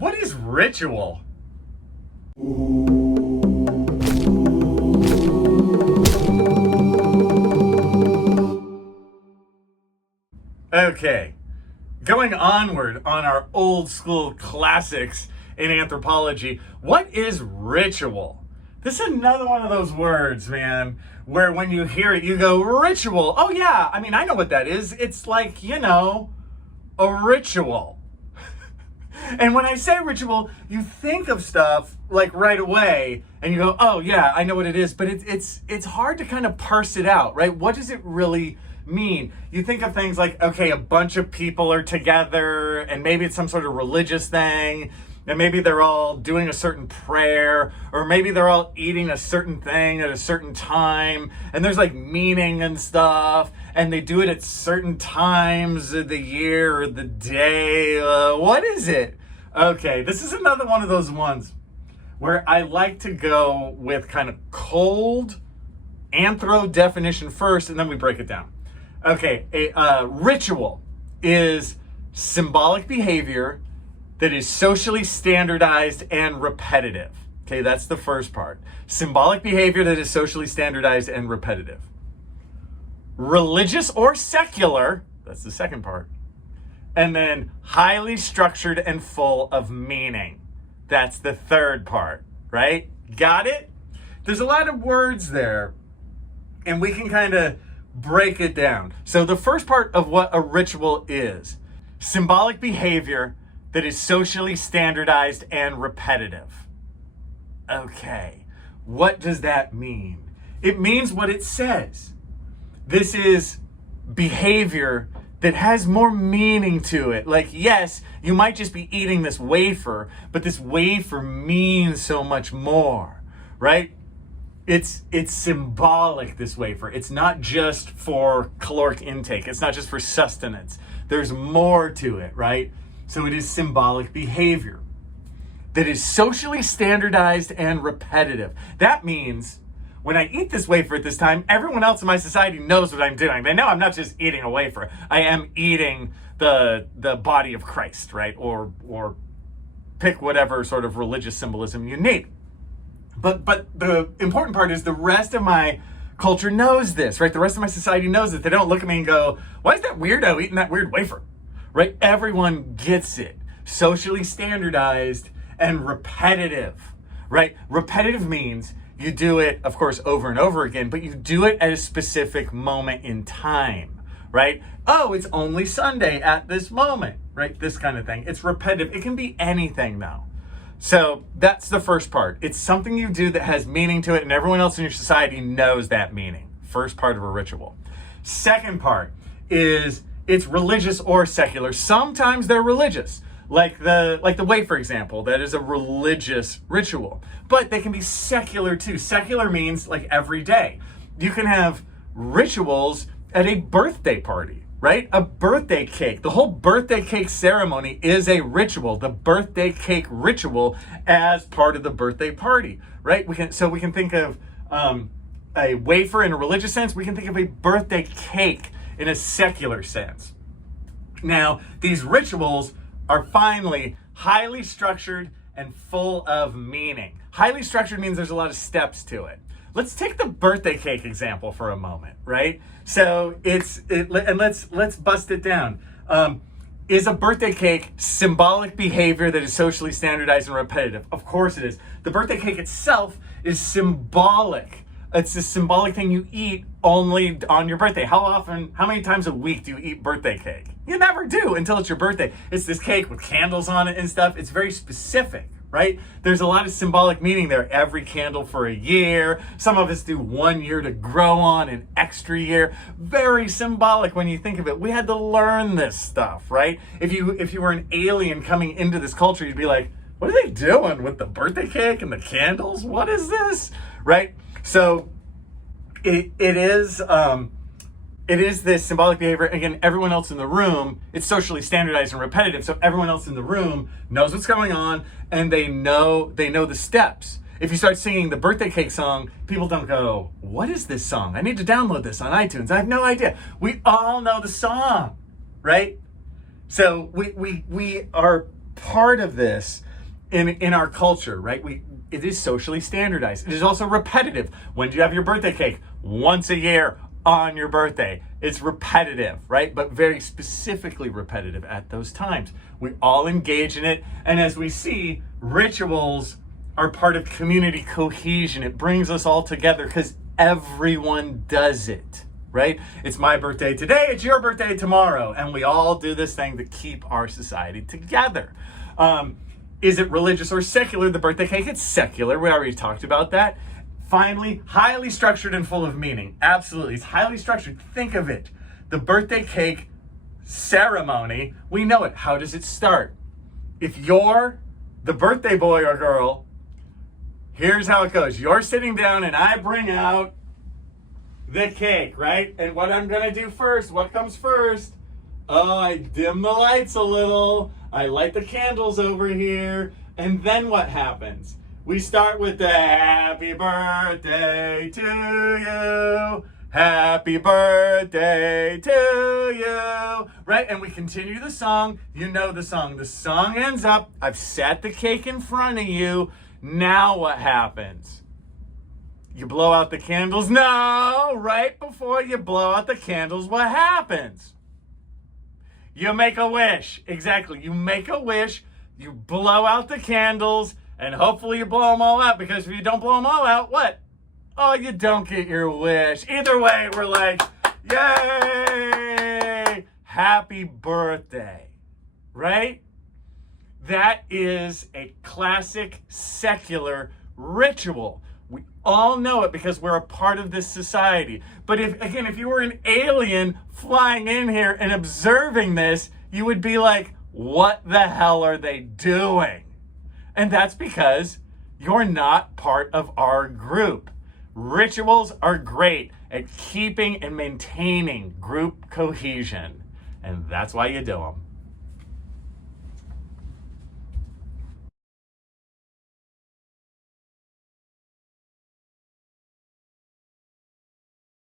What is ritual? Okay, going onward on our old school classics in anthropology, what is ritual? This is another one of those words, man, where when you hear it, you go, ritual. Oh yeah, I mean, I know what that is. It's like, a ritual. And when I say ritual, you think of stuff like right away and you go, oh yeah, I know what it is, but it's hard to kind of parse it out, right? What does it really mean? You think of things like, okay, a bunch of people are together and maybe it's some sort of religious thing, and maybe they're all doing a certain prayer, or maybe they're all eating a certain thing at a certain time, and there's like meaning and stuff, and they do it at certain times of the year or the day. What is it? Okay, this is another one of those ones where I like to go with kind of cold anthro definition first, and then we break it down. Okay, a ritual is symbolic behavior that is socially standardized and repetitive. Okay, that's the first part. Symbolic behavior that is socially standardized and repetitive. Religious or secular, that's the second part. And then highly structured and full of meaning. That's the third part, right? Got it? There's a lot of words there, and we can kind of break it down. So the first part of what a ritual is, symbolic behavior that is socially standardized and repetitive. Okay, what does that mean? It means what it says. This is behavior that has more meaning to it. Like, yes, you might just be eating this wafer, but this wafer means so much more, right? It's symbolic, this wafer. It's not just for caloric intake. It's not just for sustenance. There's more to it, right? So it is symbolic behavior that is socially standardized and repetitive. That means when I eat this wafer at this time, everyone else in my society knows what I'm doing. They know I'm not just eating a wafer. I am eating the body of Christ, right? Or pick whatever sort of religious symbolism you need. But the important part is the rest of my culture knows this, right? The rest of my society knows it. They don't look at me and go, why is that weirdo eating that weird wafer? Right? Everyone gets it. Socially standardized and repetitive, right? Repetitive means you do it, of course, over and over again, but you do it at a specific moment in time, right? Oh, it's only Sunday at this moment, right? This kind of thing. It's repetitive. It can be anything though. So that's the first part. It's something you do that has meaning to it, and everyone else in your society knows that meaning. First part of a ritual. Second part is it's religious or secular. Sometimes they're religious, like the way, for example, that is a religious ritual. But they can be secular too. Secular means like every day. You can have rituals at a birthday party, right? A birthday cake. The whole birthday cake ceremony is a ritual. The birthday cake ritual as part of the birthday party, right? We can think of a wafer in a religious sense. We can think of a birthday cake in a secular sense. Now, these rituals are finally highly structured and full of meaning. Highly structured means there's a lot of steps to it. Let's take the birthday cake example for a moment, right? So let's bust it down. Is a birthday cake symbolic behavior that is socially standardized and repetitive? Of course it is. The birthday cake itself is symbolic. It's a symbolic thing you eat only on your birthday. How many times a week do you eat birthday cake? You never do until it's your birthday. It's this cake with candles on it and stuff. It's very specific, right? There's a lot of symbolic meaning there. Every candle for a year. Some of us do 1 year to grow on, an extra year. Very symbolic when you think of it. We had to learn this stuff, right? If you were an alien coming into this culture, you'd be like, what are they doing with the birthday cake and the candles? What is this, right? So it is this symbolic behavior. Again, everyone else in the room, it's socially standardized and repetitive. So everyone else in the room knows what's going on, and they know the steps. If you start singing the birthday cake song, people don't go, what is this song? I need to download this on iTunes. I have no idea. We all know the song, right? So we are part of this in our culture, right? It is socially standardized. It is also repetitive. When do you have your birthday cake? Once a year on your birthday. It's repetitive, right? But very specifically repetitive at those times. We all engage in it. And as we see, rituals are part of community cohesion. It brings us all together because everyone does it, right? It's my birthday today, it's your birthday tomorrow, and we all do this thing to keep our society together. Is it religious or secular? The birthday cake, it's secular. We already talked about that. Finally, highly structured and full of meaning. Absolutely, it's highly structured. Think of it. The birthday cake ceremony, we know it. How does it start? If you're the birthday boy or girl, here's how it goes. You're sitting down and I bring out the cake, right? And what I'm gonna do first, what comes first? Oh, I dim the lights a little. I light the candles over here. And then what happens? We start with the happy birthday to you. Happy birthday to you, right? And we continue the song. You know the song. The song ends up, I've set the cake in front of you. Now what happens? You blow out the candles? No, right before you blow out the candles, what happens? You make a wish. Exactly. You make a wish, you blow out the candles, and hopefully you blow them all out, because if you don't blow them all out, what? Oh, you don't get your wish. Either way, we're like, yay! Happy birthday, right? That is a classic secular ritual. We all know it because we're a part of this society. But if you were an alien flying in here and observing this, you would be like, what the hell are they doing? And that's because you're not part of our group. Rituals are great at keeping and maintaining group cohesion. And that's why you do them.